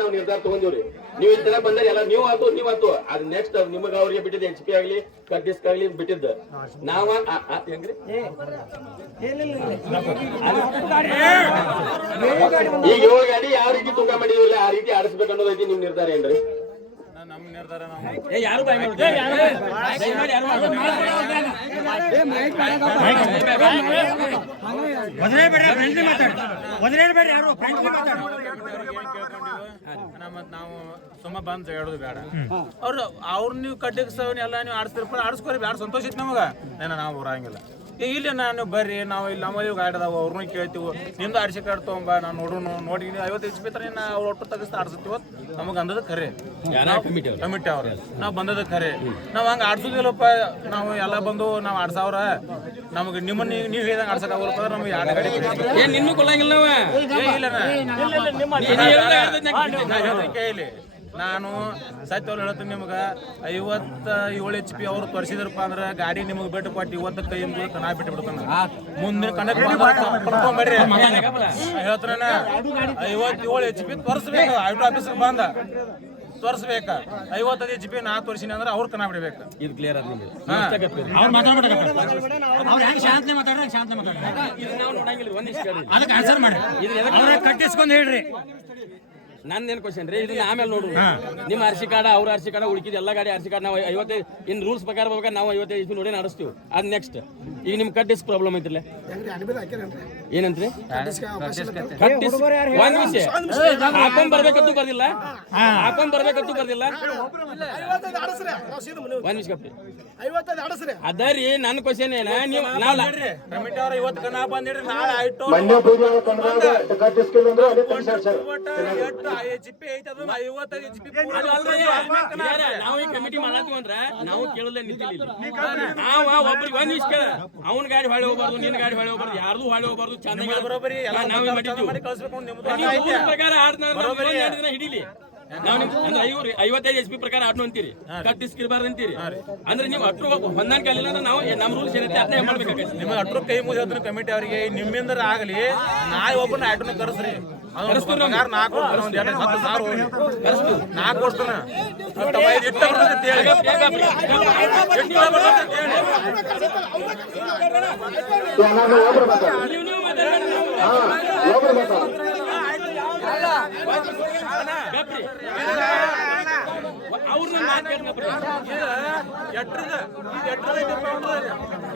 ನಾವು ನಿರ್ಧಾರ ತಗೊಂಡಿವ್ರಿ. ನೀವು ಈ ತರ ಬಂದ್ರೆ ಎಲ್ಲ ನೀವು ಆತು ಅದ್ ನೆಕ್ಸ್ಟ್ ನಿಮಗ ಅವ್ರಿಗೆ ಬಿಟ್ಟಿದ್ದು HP ಆಗ್ಲಿ ಕಡ್ಡಿಸ್ಕ್ ಆಗ್ಲಿ ಬಿಟ್ಟಿದ್ದ ನಾವ ಹೆಂಗ್ರಿ ಈಗ 7 ಗಾಡಿ ಯಾವ ರೀತಿ ತೂಕ ಮಾಡಿದಿಲ್ಲ ಆ ರೀತಿ ಆಡಿಸ್ಬೇಕು ಅನ್ನೋದೈತಿ ನಿಮ್ ನಿರ್ಧಾರ ಏನ್ರಿ? ನಮ್ಮ ನಿರ್ಧಾರ ನಾವು ಸುಮ್ಮ ಬಂದ್ ಹೇಳೋದು ಬೇಡ. ಅವ್ರು ನೀವು ಕಡ್ಡಿಗ್ಸವ್ ಎಲ್ಲ ನೀವು ಆಡಿಸ್ಕೊರಿ ಬೇಡ, ಸಂತೋಷ ಇತ್ತು ನಮಗ. ನಾವು ಬರಂಗಿಲ್ಲ ಇಲ್ಲಿ. ನಾನು ಬರ್ರಿ ನಾವು ಇಲ್ಲಿ ನಮ್ಮಲ್ಲಿ ಗಾಡಿ ಅದಾವ ಅವ್ರನ್ನ ಕೇಳ್ತೀವಿ. ನಿಂದು ಆಡಿಸಿ ಕಾರ್ಡ್ ತಗೊಂಬ ನಾವು ನೋಡಿ 50 HP ತರ ನಾವು ಒಟ್ಟು ತೆಗಿಸ್ತಾ ಆಡ್ಸತ್ತೀವ. ನಮಗೆ ಅಂದದ ಖರೆ ಕಮಿಟಿ ಅವ್ರ ನಾವು ಬಂದದ ಖರೆ. ನಾವ್ ಹಂಗ ಆಡ್ಸೋದಿಲ್ಲಪ್ಪ. ನಾವು ಎಲ್ಲ ಬಂದು ನಾವು ಆಡ್ಸವ್ರ ನಮಗೆ ನಿಮ್ಮನ್ನ ನೀವು ಹೇಳ್ದಂಗ ಆಡ್ಸಕ್ ಆಗಲ್ಲ. ನಮ್ಗೆ ಎರಡು ಗಾಡಿ ನಿನ್ನೂ ಕೊಲ್ಲಂಗಿಲ್ಲ. ಕೇಳಿ ನಾನು ಸತ್ಯವ್ರು ಹೇಳ್ತೀನಿ ನಿಮ್ಗೆ 57 HP ಅವ್ರು ತೋರಿಸಿದ್ರಪ್ಪ ಅಂದ್ರೆ ಗಾಡಿ ನಿಮಗೆ ಬಿಟ್ಟು ಕೊಟ್ಟು ಇವತ್ತು ಕೈ ಮುಗಿದು ನಾ ಬಿಟ್ಟು ಬಿಡ್ತಾನ. ಮುಂದಿನ ಕಣಕ್ಕೊಂಡ್ಬರ್ರಿ ಹೇಳ್ತಾನ 57 HP ತೋರಿಸ್ಬೇಕು. ಐಟೋ ಆಫೀಸ್ಗೆ ಬಂದ ತೋರಿಸ್ಬೇಕ. 55 HP ನಾ ತೋರಿಸಿನಿ ಅಂದ್ರೆ ಅವ್ರ ಕಣ ಬಿಡ್ಬೇಕು. ಇದು ಕ್ಲಿಯರ್ ಆದ ಕಟ್ಟಿಸ್ಕೊಂಡ್ ಹೇಳ್ರಿ. ನಂದೇನು ಕ್ವಶನ್ ರೀ ಇದು ಆಮೇಲೆ ನೋಡ್ರಿ. ನಿಮ್ಮ ಆರ್ಸಿ ಕಾರ್ಡ್ ಅವ್ರ ಆರ್ಸಿ ಕಾರ್ಡ್ ಉಳಿಕಿದ ಎಲ್ಲ ಗಾಡಿ ಆರ್ಸಿ ಕಾರ್ಡ್ ನಾವು 55 ಇನ್ ರೂಲ್ಸ್ ಪ್ರಕಾರ ಬರ್ಬೇಕಾದ್ರೆ ನಾವು 55 HP ನೋಡಿ ನಡೆಸ್ತೀವಿ. ಅದ್ ನೆಕ್ಸ್ಟ್ ಈಗ ನಿಮ್ ಕಟ್ಟಿಸ್ ಪ್ರಾಬ್ಲಮ್ ಐತಿಲ್ಲ ಏನಂತ್ರಿ? ಒಂದ್ ವಿಷಯ ಹಾಕೊಂಡ್ ಬರ್ಬೇಕಂತೂ ಬರ್ದಿಲ್ಲ. ಒಂದ್ ವಿಷಯ ಅದರಿ ನನ್ನ ಕ್ವಶನ್ ಏನ ನೀವು ಕಮಿಟಿ ಅವ್ರ ಇವತ್ತು ಕಣ ಬಂದಿಡ್ರಿ ನಾಳೆ ಆಯ್ತು ನಾವು ಈ ಕಮಿಟಿ ಮಾಡತ್ತೀವಿ ಅಂದ್ರ ನಾವು ಕೇಳಲ್ಲ ನಿಂತಿಲ್ಲ. ಒಬ್ರಿಗೆ ಒಂದ್ ಇಷ್ಟ ಅವ್ನ ಗಾಡಿ ಹೊಳೆ ಹೋಗ್ಬಾರ್ದು, ನಿನ್ನ ಗಾಡಿ ಹೊಳೆ ಹೋಗ್ಬಾರ್ದು, ಯಾರ್ದು ಹೊಳೆ ಹೋಗ್ಬಾರ್ದು. ಚೆನ್ನಾಗಿ ಬರೋಬರಿ ಪ್ರಕಾರ ಹಿಡೀಲಿ. ನಾವು 55 HP ಪ್ರಕಾರ ಆಡ್ನು ಅಂತೀರಿ, ಕಟ್ಟಿಸ್ಕಿರ್ಬಾರ್ದು ಅಂತೀರಿ. ಅಂದ್ರೆ ನೀವು ಅಟ್ರು ಹೊಂದಾಣಿಕೆ ಆಗಲಿಲ್ಲ ಅಂದ್ರೆ ನಾವು ನಮ್ಮ ರೂಲ್ಸ್ ಏನೈತೆ ಅದನ್ನೇ ಮಾಡ್ಬೇಕಾಗತ್ತೆ. ನಿಮ್ಮ ಅಟ್ರು ಕೈ ಮುಗಿದ ಕಮಿಟಿ ಅವರಿಗೆ ನಿಮ್ಮಿಂದ ಆಗಲಿ ನಾಳೆ ಒಬ್ಬನ ಆಟೋನ ಕರೆಸ್ರಿ. ನಾಲ್ಕು ವರ್ಷನ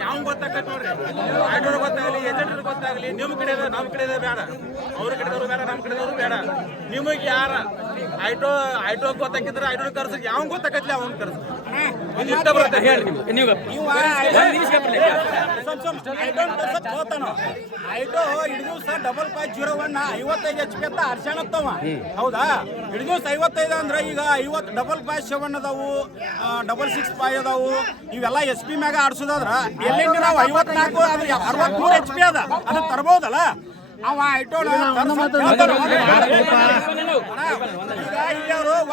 ಯಾವ ಗೊತ್ತಾಗತ್ತೆ ನೋಡ್ರಿ. ಆಟೋರ್ ಗೊತ್ತಾಗಲಿ, ಏಜೆಂಟ್ ಗೊತ್ತಾಗಲಿ, ನಿಮ್ ಕಡೆ ನಮ್ ಕಡೆ ಬೇಡ, ಅವ್ರ ಕಡೆದವ್ರು ಬೇಡ, ನಮ್ ಕಡೆದವ್ರು ಬೇಡ. ನಿಮಗ್ ಯಾರ ಆಟೋ ಗೊತ್ತಾಕಿದ್ರೆ ಆಟೋ ಕರ್ಸ ಯಾವ ಗೊತ್ತಾಗತ್ಲಿ ಅವನ್ ಕರ್ಸ ಇಷ್ಟ ಬರುತ್ತೆ ಹೇಳಿ. ನೀವು ಆಯ್ತು ಹಿಡಿದು ಡಬಲ್ 501 55 HP ಅಂತ ಅರ್ಶಾಣತ್ತವ. ಹೌದಾ? ಹಿಡಿದು 55 ಅಂದ್ರೆ ಈಗ 50 ಡಬಲ್ 57 ಅದಾವು, 665 ಅದಾವು. ಇವೆಲ್ಲ SP ಮ್ಯಾಗ ಆಡ್ಸೋದಾದ್ರ ಎಲ್ಲಿಂದ ನಾವು 54 ಅದ್ರ 63 HP ಅದ ಅದು ತರಬಹುದಲ್ಲ. ಅವ ಐಟೋನ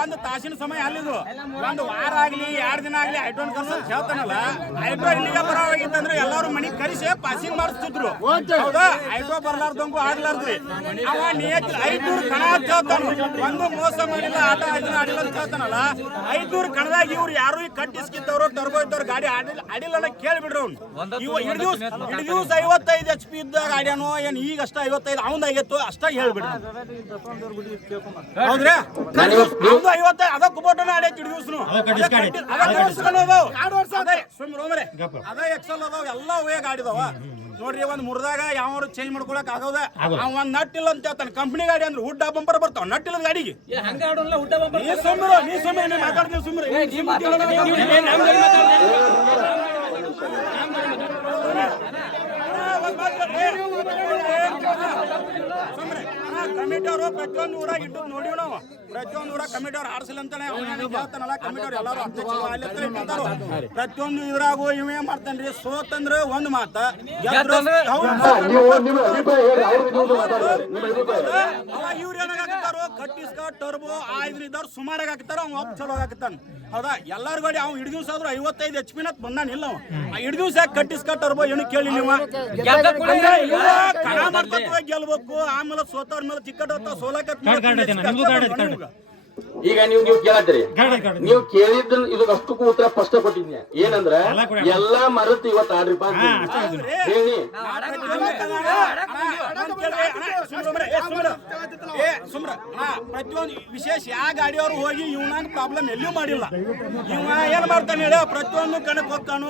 ಒಂದು ತಾಸಿನ ಸಮಯ ಅಲ್ಲಿದು. ಒಂದು ವಾರ ಆಗ್ಲಿ 2 ದಿನ ಆಗ್ಲಿ ಐಟೋನ್ ಕರ್ಸೋದ್ ಹೇಳ್ತಾನಲ್ಲ. ಐಟೋ ಇಲ್ಲಿಗೆ ಬರೋವಾಗಿತ್ತಂದ್ರೆ ಎಲ್ಲಾರು ಮನಿಗ್ ಕರಿಸಿ ಪಾಸಿಂಗ್ ಮಾಡಿಸ್ತಿದ್ರು. ಹೌದಾ? ಐಟೋ ಬರ್ಲಾರ್ದಂಗು ಆಗ್ಲಾರ್ದ್ರಿ. ಅವ ನಿಯತ್ 500 ಕಣ ಅಂತ ಹೇಳ್ತಾನ. ಒಂದು ಮೋಸ ಮಾಡಿಲ್ಲ, ಆಟ ಆಡಿಲ್ಲ ಅಂತ ಹೇಳ್ತಾನಲ್ಲ. 500 ಕಣದಾಗ ಇವ್ರು ಯಾರು ಕಟ್ಟಿಸ್ಕಿದ್ದವ್ರು ಟರ್ಬೋ ಇದ್ದವ್ರು ಗಾಡಿ ಆಡಿಲ್ಲ ಅಂತ ಕೇಳ್ಬಿಡ್ರಿ. ಅವ್ನು ಇವ ಹಿಡಿದು 55 HP ಇದ್ದಾಗ ಆಡ್ಯಾನೋ ಏನ್ ಈಗ ಅಷ್ಟ 55 ಅವನ್ ಆಗಿತ್ತು ಅಷ್ಟ ಹೇಳ್ಬಿಡ್ರಿ. ಹೌದ್ರಿ? 55 ಅದ ಕುಬೋಟನ ಆಡೈತಿ ಹಿಡಿದು ಅದ ಎಕ್ಸಲ್ ಅದಾವ ಎಲ್ಲ ಹೋಗಿ ಗಾಡಿದಾವ ನೋಡ್ರಿ. ಒಂದ್ ಮುರ್ದಾಗ ಯಾವ ಚೇಂಜ್ ಮಾಡ್ಕೊಳಕ್ ಆಗೋದ. ಒಂದ್ ನಟ್ ಇಲ್ಲ ಅಂತ ಹೇಳ್ತಾನೆ. ಕಂಪ್ನಿ ಗಾಡಿ ಅಂದ್ರೆ ಹುಡ್ಡ ಬಂಪರ್ ಬರ್ತಾವ, ನಟ್ ಇಲ್ಲದ ಗಾಡಿಗೆ ನೀ ಸುಮ್ಮನೆ ಮಾತಾಡ್ತೀವಿ. ಸುಮ್ಮನೆ ಕಮಿಟಿ ಅವರು ಪ್ರತಿಯೊಂದು ಊರಾಗ ಇಟ್ಟು ನೋಡಿವ್ ನಾವು. ಪ್ರತಿಯೊಂದು ಊರಾಗ ಕಮಿಟಿ ಅವ್ರು ಆಡ್ಸಿಲ್ಲ ಅಂತಾನೆ ಹೇಳ್ತಾನಲ್ಲ. ಕಮಿಟಿ ಅವ್ರು ಎಲ್ಲಾರು ಅಧ್ಯಕ್ಷರು ಪ್ರತಿಯೊಂದು ಇದ್ರಾಗು ಇವೇ ಮಾಡ್ತಾನ್ರಿ. ಸೋತಂದ್ರ ಒಂದ್ ಮಾತ, ಇವ್ರು ಏನಾಗತ್ತಾರೋ ಕಟ್ಟಿಸ್ಕ ಟರ್ಬೋ ಆ ಇದ್ರಿದ್ದವ್ರು ಸುಮಾರಾಗಿ ಹಾಕ್ತಾರ ಅವ್ನು ಒಬ್ಬ ಚಲೋ ಹಾಕ್ತಾನ ಹೌದಾ ಎಲ್ಲಾರ ಗಾಡಿ ಅವ್ನು ಹಿಡ್ ದಿವ್ಸ ಆದ್ರೂ 55 HP ನತ್ ಬಂದಾನಿಲ್ಲ ಅವ ಹಿಡ್ ದಿವ್ಸ ಕಟ್ಟಿಸ್ಕ ಟರ್ಬೋ ಏನು ಕೇಳಿ ನೀವು ಕಣ ಮಾಡ್ಕೊತ ಗೆಲ್ಬೇಕು ಆಮೇಲೆ ಸೋತವ್ರ ಮೇಲೆ ಚಿಕ್ಕಟ್ ಹೊತ್ತ ಸೋಲಾಕ ಈಗ ನೀವು ಕೇಳತ್ತೀರಿ ನೀವು ಕೇಳಿದ್ದನ್ನ ಇದು ಅಷ್ಟಕ್ಕೂ ಉತ್ತರ ಸ್ಪಷ್ಟ ಕೊಟ್ಟಿದ್ನಿ ಏನಂದ್ರ ಎಲ್ಲಾ ಮರತ್ ಇವತ್ತು ಆಡ್ರಿಪ್ಪ ಅಂತ ಹೇಳಿ ಪ್ರತಿಯೊಂದು ವಿಶೇಷ ಯಾವ ಗಾಡಿಯವರು ಹೋಗಿ ಇವನಾಗ ಪ್ರಾಬ್ಲಮ್ ಎಲ್ಲೂ ಮಾಡಿಲ್ಲ ಇವ ಏನ್ ಮಾಡ್ತಾನೆ ಹೇಳ ಪ್ರತಿಯೊಂದು ಕಣಕ್ ಹೋಗ್ತಾನು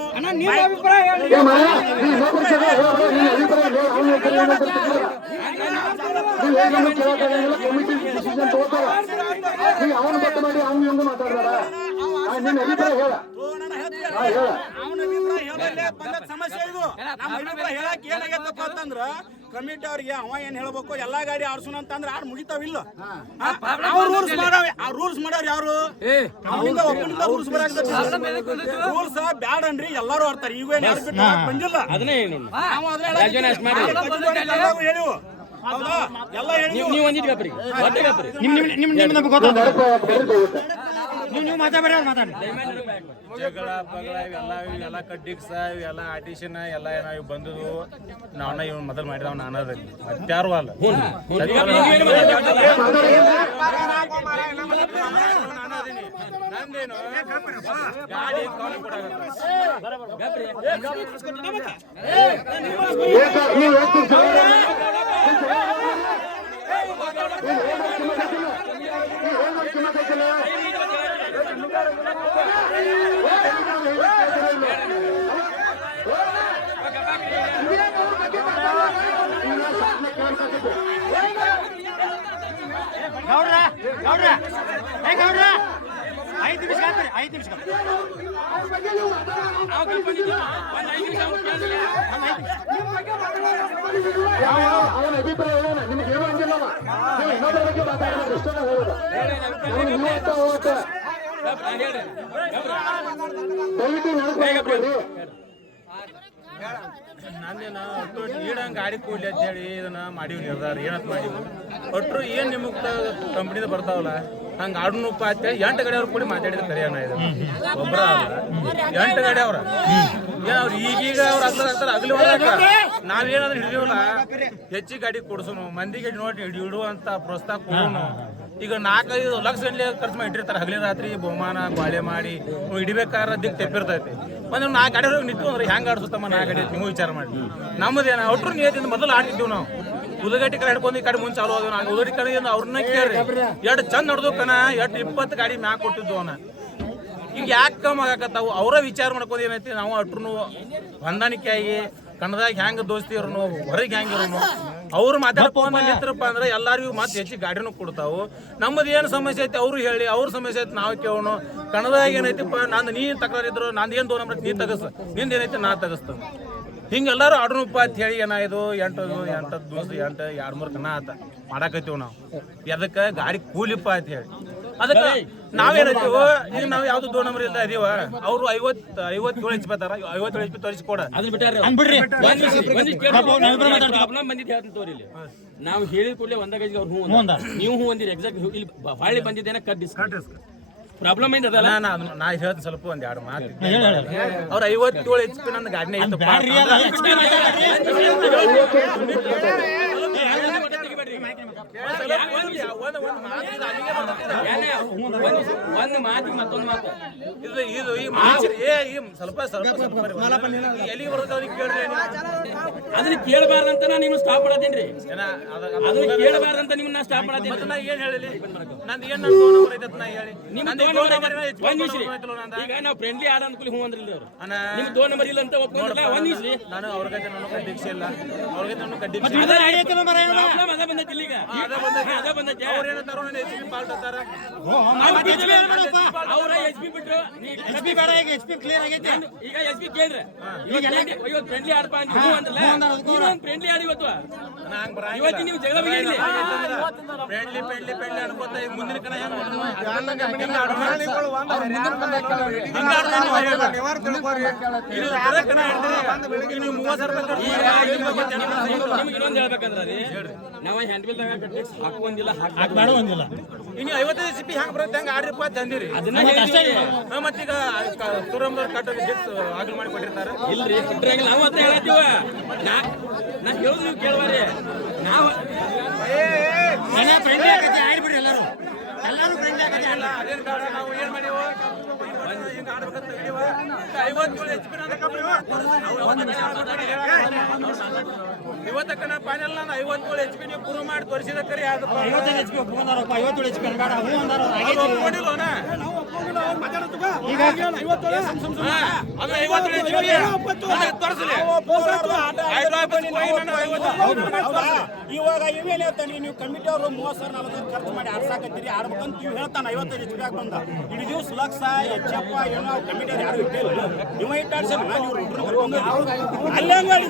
ಅವನು ಬತ್ತ ಮಾಡಿ ಅವ್ನು ಹೆಂಗ ಮಾತಾಡ್ತಾರ ನಿನ್ನ ಅಭಿಪ್ರಾಯ ಹೇಳ ಸಮಸ್ಯೆ ಇದು ನಮ್ಮ ಅಭಿಪ್ರಾಯ ಹೇಳಕ್ ಏನಾಗತ್ತಪ್ಪ ಅಂತಂದ್ರ ಕಮಿಟಿ ಅವ್ರಿಗೆ ಅವ ಏನ್ ಹೇಳ್ಬೇಕು ಎಲ್ಲಾ ಗಾಡಿ ಆಡ್ಸೋಣ ಅಂತಂದ್ರ ಆಡ್ ಮುಗಿತಾವಿಲ್ಲ ರೂಲ್ಸ್ ಮಾಡಾವ ಆ ರೂಲ್ಸ್ ಮಾಡೋರು ಯಾರು ರೂಲ್ಸ್ ರೂಲ್ಸ್ ಬ್ಯಾಡ ಅನ್ರಿ ಎಲ್ಲಾರು ಆಡ್ತಾರೆ ಇವೇನ್ ಬಂದಿಲ್ಲ ಹೇಳಿವು ಎಲ್ಲ ನೀವು ಮಾತಾಡ್ಬೇಡ ಮಾತಾಡಿ ಜಗಳ ಪಗಳ ಇವೆಲ್ಲ ಕಡ್ಡಿಕ್ಸ ಇವೆಲ್ಲ ಆಟಿಷನ್ ಎಲ್ಲ ಏನಾವ್ ಬಂದದು ನಾವನ್ನ ಇವ್ ಮೊದಲು ಮಾಡಿದ ಅವ್ನ ಅನ್ನೋದಲ್ಲಿ ಮತ್ತಾರು ಅಲ್ಲ ನಂದೇನು ಗಾಡಿ ಗೌಡ್ರ ಗೌಡ್ರ ಏ ಗೌಡ್ರ 5 ನಿಮಿಷ ಆಗ್ತಾರೆ 5 ನಿಮಿಷ ಅವನ ಅಭಿಪ್ರಾಯ ಹೇಳೋಣ ನಿಮ್ಗೆ ಏನೋ ಅಂದಿಲ್ಲವ ನೀವು ಇನ್ನೊಬ್ಬರ ಬಗ್ಗೆ ಮಾತಾಡೋದು ಇಷ್ಟನ ಹೇಳೋದು ದಯವಿಟ್ಟು ನಡೆಸ್ಕೊಳ್ರಿ ನಂದೇನ ಒಟ್ಟು ನೀಡಂಗ್ ಗಾಡಿ ಕೂಡ್ಲಿ ಅಂತ ಹೇಳಿ ಇದನ್ನ ಮಾಡಿವಿ ನಿರ್ಧಾರ ಏನಂತ ಮಾಡಿವಿ ಒಟ್ರು ಏನ್ ನಿಮಗ್ ಕಂಪ್ನಿದ ಬರ್ತಾವಲ್ಲ ಹಂಗ ಆಡ್ನಪ್ಪ ಅಂತೇಳಿ 8 ಗಾಡಿ ಅವ್ರು ಕೂಡಿ ಮಾತಾಡಿದ್ರೆ ಕರೆಯೋಣ ಇದು ಒಬ್ಬರ ಅಲ್ಲ 8 ಗಾಡಿ ಅವ್ರ ಏನ್ ಅವ್ರು ಈಗೀಗ ಅವ್ರ ಅಂತಾರ ಅಗಲಿ ಒಳಗ ನಾವೇನಾದ್ರೂ ಹಿಡಿಯೋಲ್ಲ ಹೆಚ್ಚಿಗೆ ಗಾಡಿ ಕೊಡ್ಸೋನು ಮಂದಿಗೆ ನೋಡಿ ಹಿಡುವಂತ ಪ್ರೋತ್ಸಾಹ ಕೊಡೋನು ಈಗ 4-5 ಲಕ್ಷ ಗಂಟೆ ಖರ್ಚು ಮಾಡಿ ಇಟ್ಟಿರ್ತಾರೆ ಹಗಲಿ ರಾತ್ರಿ ಬಹುಮಾನ ಬಾಳೆ ಮಾಡಿ ಹಿಡಿಬೇಕಾದ್ರೆ ದಿಕ್ ತೆಪ್ಪಿರ್ತೈತಿ ಒಂದು 4 ಗಾಡಿ ನಿಂತು ಅಂದ್ರೆ ಹೆಂಗ್ ಆಡ್ಸುತ್ತಮ್ಮ 4 ಗಾಡಿ ನೀವು ವಿಚಾರ ಮಾಡಿ ನಮ್ಮದೇನ ಒಟ್ರು ನಿಯತಿಂದ ಮೊದಲು ಆಡ್ತಿದ್ದೀವಿ ನಾವು ಉದಗಟ್ಟಿ ಕಡೆ ಹಿಡ್ಕೊಂಡು ಈ ಕಡೆ ಮುಂಚೆ ಚಾಲು ಆದವು ನಾವು ಉದಗಟ್ಟಿ ಕಡೆ ಅವ್ರನ್ನ ಕೇಳ್ರಿ ಎರಡು ಚಂದ ನಡೆದು ಕಣ 20 ಗಾಡಿ ಮ್ಯಾಕ್ ಕೊಟ್ಟಿದ್ವು ಅವನ ಈಗ ಯಾಕೆ ಕಮ್ಮಿ ಆಗಾಕತ್ತಾವು ಅವರ ವಿಚಾರ ಮಾಡ್ಕೋದು ಏನೈತಿ ನಾವು ಅಟ್ರು ಹೊಂದಾಣಿಕೆ ಆಗಿ ಕನ್ನಡದಾಗ ಹೆಂಗ್ ದೋಸ್ತಿ ಇರೋನು ಹೊರಗೆ ಹೆಂಗ್ ಇರೋನು ಅವ್ರು ಮಾತಾಡ್ಕೊಂಡ್ ನಿಂತ್ರಪ್ಪ ಅಂದ್ರೆ ಎಲ್ಲಾರಿಗೂ ಮತ್ತೆ ಹೆಚ್ಚಿಗೆ ಗಾಡಿನೂ ಕೊಡ್ತಾವು ನಮ್ಮದು ಏನು ಸಮಸ್ಯೆ ಐತಿ ಅವ್ರು ಹೇಳಿ ಅವ್ರ ಸಮಸ್ಯೆ ಐತಿ ನಾವು ಕೇಳೋನು ಕನ್ನಡದಾಗ ಏನೈತಿಪ್ಪ ನಂದು ನೀ ತಕರಾರಿದ್ರು ನಂದು ಏನು 2 ನಂಬರ್ ನೀ ತಗಸ್ ನಿಂದ ಏನೈತಿ ನಾ ತಗಸ್ತಾನೆ ಹಿಂಗೆಲ್ಲಾರು ಆಡ್ರಪ್ಪ ಅಂತ ಹೇಳಿ ಏನಾಯ್ತು 8 ದಿವಸ 2-3 ಕಣ ಆತ ಮಾಡಾಕತ್ತೀವಿ ನಾವು ಅದಕ್ಕೆ ಗಾಡಿ ಕೂಲಿಪ್ಪ ಅಂತ ಹೇಳಿ ಅದಕ್ಕೆ ನಾವೇನೈತಿವ ಈಗ ನಾವು ಯಾವ್ದು 2 ನಂಬರ್ ಇಲ್ಲ ಇದೀವ ಅವ್ರು 57 HP ಬರ್ತಾರ 57 HP ತೋರಿಸ್ಕೊಡ ಪ್ರಾಬ್ಲಮ್ ಬಂದಿದ್ದು ಹೇಳ್ತೀನಿ ತೋರಿ ಇಲ್ಲಿ ನಾವು ಹೇಳಿದ ಕೂಡಲೇ ಒಂದಾಗಜಿಗೆ ಅವ್ರು ಹ್ಞೂ ನೀವು ಹ್ಞೂ ಅಂದಿರಿ ಎಕ್ಸಾಕ್ಟ್ ಇಲ್ಲಿ ಹೊಳ್ಳಿ ಬಂದಿದ್ದೇನೆ ಕಡ್ಡಿಸ್ ಪ್ರಾಬ್ಲಮ್ ಏನದಲ್ಲ ನಾ ಹೇಳ್ತೀನಿ ಸ್ವಲ್ಪ ಒಂದ್ 2 ಮಾತು ಅವ್ರ 57 HP ನನ್ನ ಗಾಡಿನೇ ಇತ್ತಪ್ಪ ಒಂದು ಮಾತಿಗೆ ಮತ್ತೊಂದು ಮಾತು ಇದು ಈ ಸ್ವಲ್ಪ ಎಲ್ಲಿ ಬರ್ತವ್ರಿಗೆ ಕೇಳ್ರಿ ಅದನ್ನ ಕೇಳಬಾರ್ದಂತ ನಾನು ನಿಮ್ನ ಸ್ಟಾಪ್ ಮಾಡತ್ತೇನ್ರಿ ಅದನ್ನ ಕೇಳಬಾರ್ದಂತ ನಿಮ್ಮನ್ನ ಸ್ಟಾಪ್ ಮಾಡತ್ತೇನೆ ನಾ ಏನ್ ಹೇಳಿ ನಂದು ಏನ್ 2 ನಂಬರ್ ಐತೆ ನಾ ಹೇಳಿ ಈಗ ನಾವು ಫ್ರೆಂಡ್ಲಿ ಆಡ ಅನ್ಕೊಳ್ಳಿ ಹ್ಞೂ ಅಂದ್ರಿಲ್ಲ ಅವ್ರು ನಿಮ್ಗೆ 2 ನಂಬರ್ ಇಲ್ಲ ಅಂತ ಒಪ್ಕೊಂಡಿಲ್ಲ ಒಂದ್ ನಿಮಿಷ ನಾನು ಅವ್ರಿಗೆ ನಾನು ಕಡ್ಡಿಕ್ಸಿ ಇಲ್ಲ ಅವ್ರಿಗೆ ನಾನು ಕಡ್ಡಿಕ್ಸಿ ಬಂದೈತಿ ಈಗ ಅವ್ರ HP ಬಿಟ್ರು HP ಬೇಡ ಈಗ HP ಕ್ಲಿಯರ್ ಆಗೈತಿ ಈಗ SP ಕೇಳ್ರೆ ಇವತ್ತು ಫ್ರೆಂಡ್ಲಿ ಆಡ್ಪ ಅಂತ ಹ್ಞೂ ಅಂದ್ರಲ್ಲ ಇನ್ನೊಂದು ಫ್ರೆಂಡ್ಲಿ ಆಡಿ ಇವತ್ತು ಇವತ್ತು ನೀವು ಜಗಳ ಬಗೆಹರಿಲಿ ಫ್ರೆಂಡ್ಲಿ ಅನ್ಕೋತ ಮುಂದಿನ ಕಡೆ ನಿಮ್ಗೆ ಇನ್ನೊಂದು ಹೇಳ್ಬೇಕಂದ್ರೆ ನಾವು ಹ್ಯಾಂಡ್ ಬಿಲ್ ಹಾಕುವಂದಿಲ್ಲ ಬೇಡ ಒಂದಿಲ್ಲ ಇನ್ನು 55 HP ಹೆಂಗ್ ಬರುತ್ತೆ ಹೆಂಗ್ ಆರ್ಡ್ರಿ ರೂಪಾಯಿ ತಂದಿರಿ ಮತ್ತೀಗ ತುರಂಬರ್ ಕಟ್ಟ ಆಗ್ಲಿ ಮಾಡಿ ಕೊಟ್ಟಿರ್ತಾರೆ ಇಲ್ರಿ ಕಟ್ಟ್ರಂಗಿಲ್ಲ ನಾವು ಅಂತ ಹೇಳತ್ತೀವ ನಾ ಹೇಳುದು ನೀವು ಕೇಳುವರಿ ನಾವು ಫ್ರೆಂಡ್ಲಿ ಆಗತ್ತೆ ಆಡ್ಬಿಡ್ರಿ ಎಲ್ಲರೂ ಫ್ರೆಂಡ್ಲಿ ಆಗತ್ತೆ ಅಲ್ಲ ಅದೇನ್ ಬೇಡ ನಾವು ಏನ್ ಮಾಡೀವ ಹಿಂಗ ಆಡ್ಬೇಕಂತ ಹೇಳಿವ 57 HP ಇವತ್ತಕ್ಕ ನಾ ಫೈನಲ್ ನಾನು 57 HP ನೀವು ಪ್ರೂವ್ ಮಾಡಿ ತೋರಿಸಿದ ಕರಿ ಅದು 55 HP ಒಪ್ಕೊಂಡಾರಪ್ಪ 57 HP ಬೇಡ ಹೂ ಅಂದಾರ ಒಪ್ಕೊಂಡಿಲ್ವನ ಈಗ ಅದು 57 HP ತೋರಿಸಲಿ ಇವಾಗ ಇವೇನ್ ಹೇಳ್ತಾನೆ ನೀವು ಕಮಿಟಿ ಅವರು 30,000 40,000 ಖರ್ಚು ಮಾಡಿ ಆಡ್ಸಾಕತ್ತೀರಿ ಆಡ್ಬೇಕಂತ ನೀವು ಹೇಳ್ತಾನೆ 55 HP ಬಂದ ಇಡೀ ದಿವ್ಸ ಲಕ್ಷ ಹೆಚ್ಚಪ್ಪ ಏನೋ ಕಮಿಟಿ ಯಾರು ಇಟ್ಟಿಲ್ಲ ನೀವು ಇಟ್ಟಾಡ್ಸ ಅಲ್ಲೇ ಗಾಡಿ